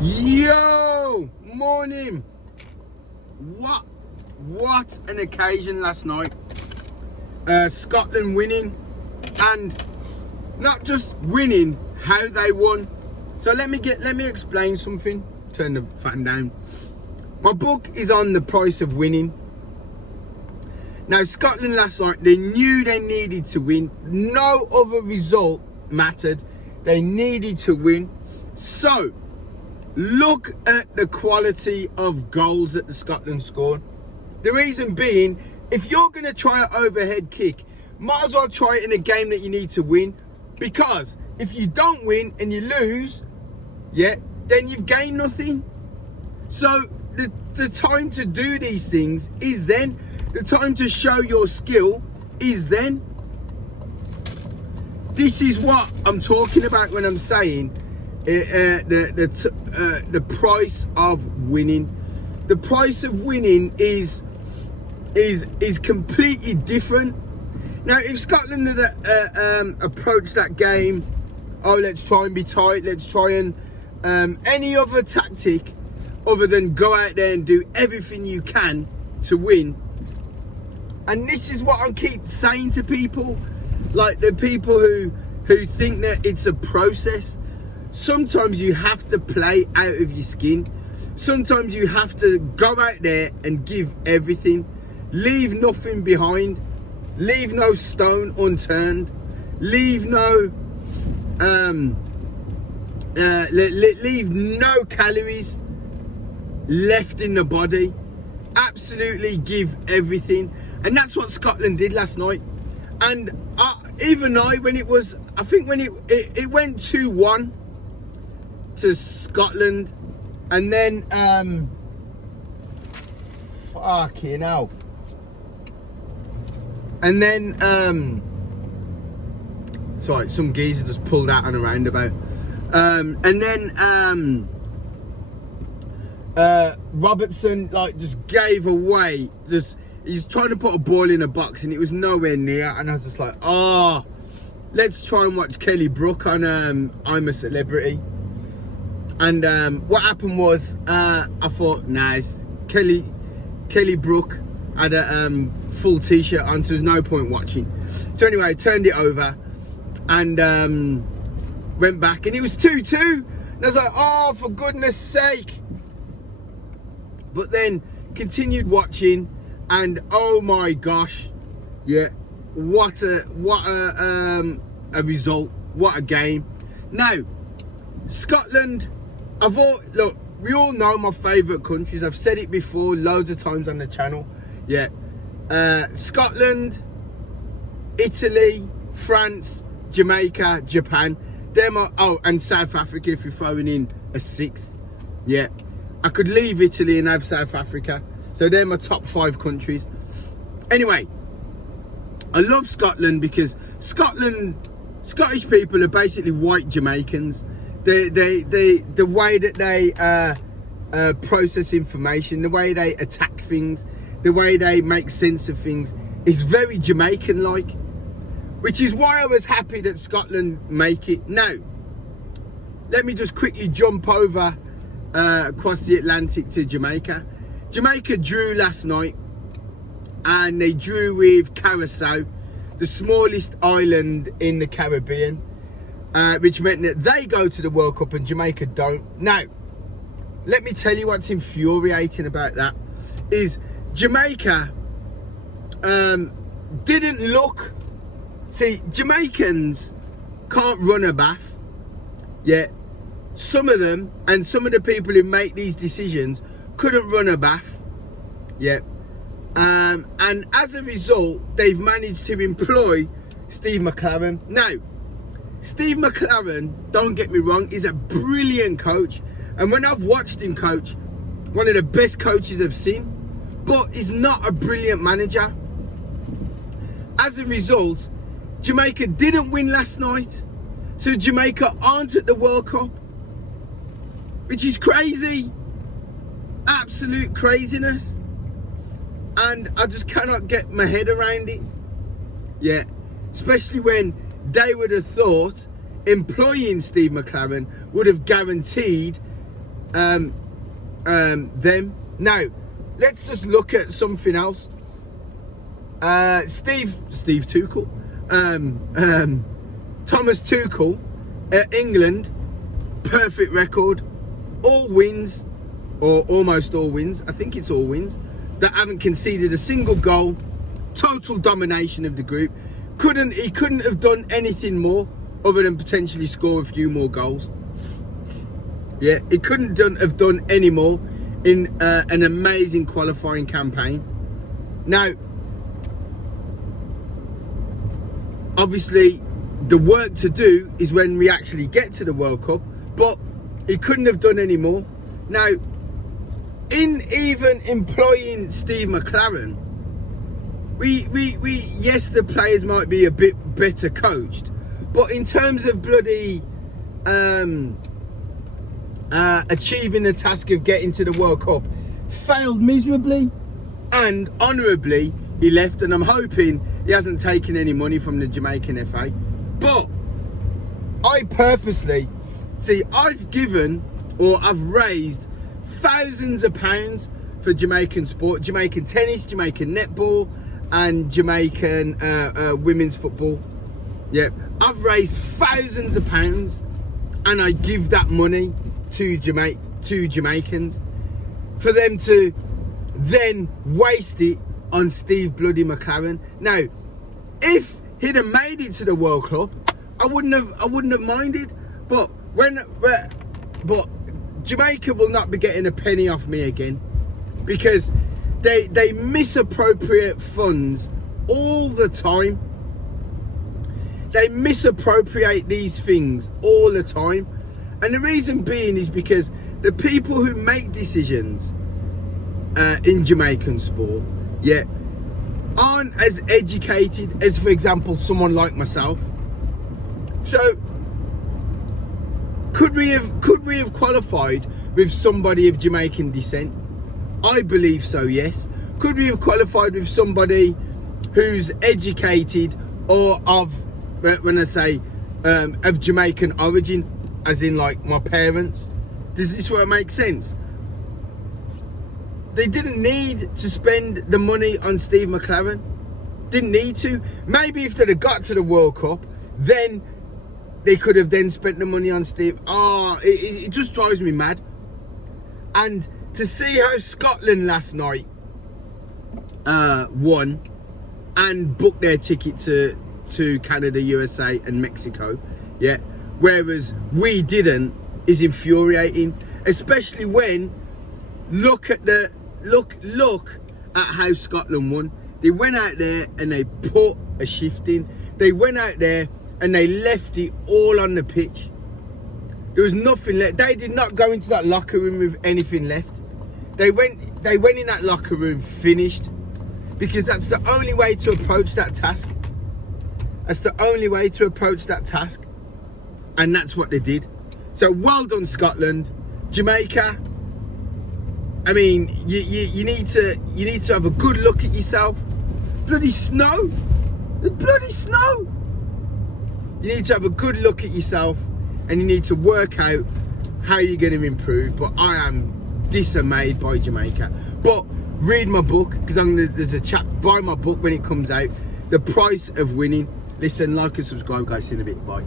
Yo, morning. What an occasion last night. Scotland winning, and not just winning, how they won. So let me explain something. Turn the fan down. My book is on the price of winning. Now, Scotland last night, they knew they needed to win. No other result mattered. They needed to win. So look at the quality of goals that the Scotland scored. The reason being, if you're going to try an overhead kick, might as well try it in a game that you need to win. Because if you don't win and you lose, then you've gained nothing. So the time to do these things is then. The time to show your skill is then. This is what I'm talking about when I'm saying the price of winning. The price of winning is completely different. Now, if Scotland had approached that game, let's try and be tight, let's try and any other tactic other than go out there and do everything you can to win. And this is what I keep saying to people, like the people who think that it's a process. Sometimes you have to play out of your skin. Sometimes you have to go out there and give everything. Leave nothing behind. Leave no stone unturned. Leave no leave no calories left in the body. Absolutely give everything. And that's what Scotland did last night. And even when it went 2-1 to Scotland, and then fucking hell. And then sorry, some geezer just pulled out on a roundabout. And then Robertson just gave away. He's trying to put a ball in a box and it was nowhere near. And I was just like, let's try and watch Kelly Brook on I'm a Celebrity. And what happened was, I thought, nice. Kelly Brook had a full t-shirt on, so there's no point watching. So anyway, I turned it over and went back, and it was 2-2. And I was like, for goodness sake. But then continued watching, and oh my gosh, what a result, what a game. Now, Scotland, look, we all know my favourite countries. I've said it before loads of times on the channel. Scotland, Italy, France, Jamaica, Japan. And South Africa if you're throwing in a sixth. I could leave Italy and have South Africa. So they're my top 5 countries. Anyway, I love Scotland because Scottish people are basically white Jamaicans. The way that they process information, the way they attack things, the way they make sense of things is very Jamaican-like, which is why I was happy that Scotland make it. Now, let me just quickly jump over across the Atlantic to Jamaica. Jamaica drew last night, and they drew with Curacao, the smallest island in the Caribbean. Which meant that they go to the World Cup and Jamaica don't. Now, let me tell you what's infuriating about that is Jamaica didn't look. See, Jamaicans can't run a bath. Some of them, and some of the people who make these decisions, couldn't run a bath. And as a result, they've managed to employ Steve McLaren. Now, Steve McLaren, don't get me wrong, is a brilliant coach. And when I've watched him coach, one of the best coaches I've seen. But he's not a brilliant manager. As a result, Jamaica didn't win last night. So Jamaica aren't at the World Cup. Which is crazy. Absolute craziness. And I just cannot get my head around it. Especially when they would have thought employing Steve McLaren would have guaranteed them. Now, let's just look at something else. Steve Tuchel, Thomas Tuchel at England, perfect record, all wins, or almost all wins. I think it's all wins. That haven't conceded a single goal. Total domination of the group. He couldn't have done anything more other than potentially score a few more goals. Yeah, he couldn't have done any more in an amazing qualifying campaign. Now, obviously, the work to do is when we actually get to the World Cup, but he couldn't have done any more. Now, in even employing Steve McClaren, we yes, the players might be a bit better coached, but in terms of bloody achieving the task of getting to the World Cup, failed miserably, and honourably he left. And I'm hoping he hasn't taken any money from the Jamaican FA. But I purposely, I've raised thousands of pounds for Jamaican sport, Jamaican tennis, Jamaican netball, and Jamaican women's football. Yeah, I've raised thousands of pounds, and I give that money to Jamaicans for them to then waste it on Steve bloody McClaren. Now, if he'd have made it to the World Cup, I wouldn't have minded. But Jamaica will not be getting a penny off me again, because they misappropriate funds all the time. They misappropriate these things all the time. And the reason being is because the people who make decisions in Jamaican sport, yeah, aren't as educated as, for example, someone like myself. So could we have qualified with somebody of Jamaican descent? I believe so, yes. Could we have qualified with somebody who's educated or of, when I say of Jamaican origin, as in like my parents? Does this work make sense? They didn't need to spend the money on Steve McClaren. Didn't need to. Maybe if they'd have got to the World Cup, then they could have then spent the money on Steve. It just drives me mad. And to see how Scotland last night won and booked their ticket to Canada, USA and Mexico, yeah, whereas we didn't, is infuriating. Especially when look at how Scotland won. They went out there and they put a shift in. They went out there and they left it all on the pitch. There was nothing left. They did not go into that locker room with anything left. They went in that locker room finished, because that's the only way to approach that task. That's the only way to approach that task. And that's what they did. So well done, Scotland. Jamaica, I mean, you need to have a good look at yourself. Bloody snow. The bloody snow. You need to have a good look at yourself, and you need to work out how you're going to improve. But I am dismayed by Jamaica. But read my book, because there's a chap, buy my book when it comes out, The Price of Winning. Listen, like and subscribe, guys. See you in a bit. Bye.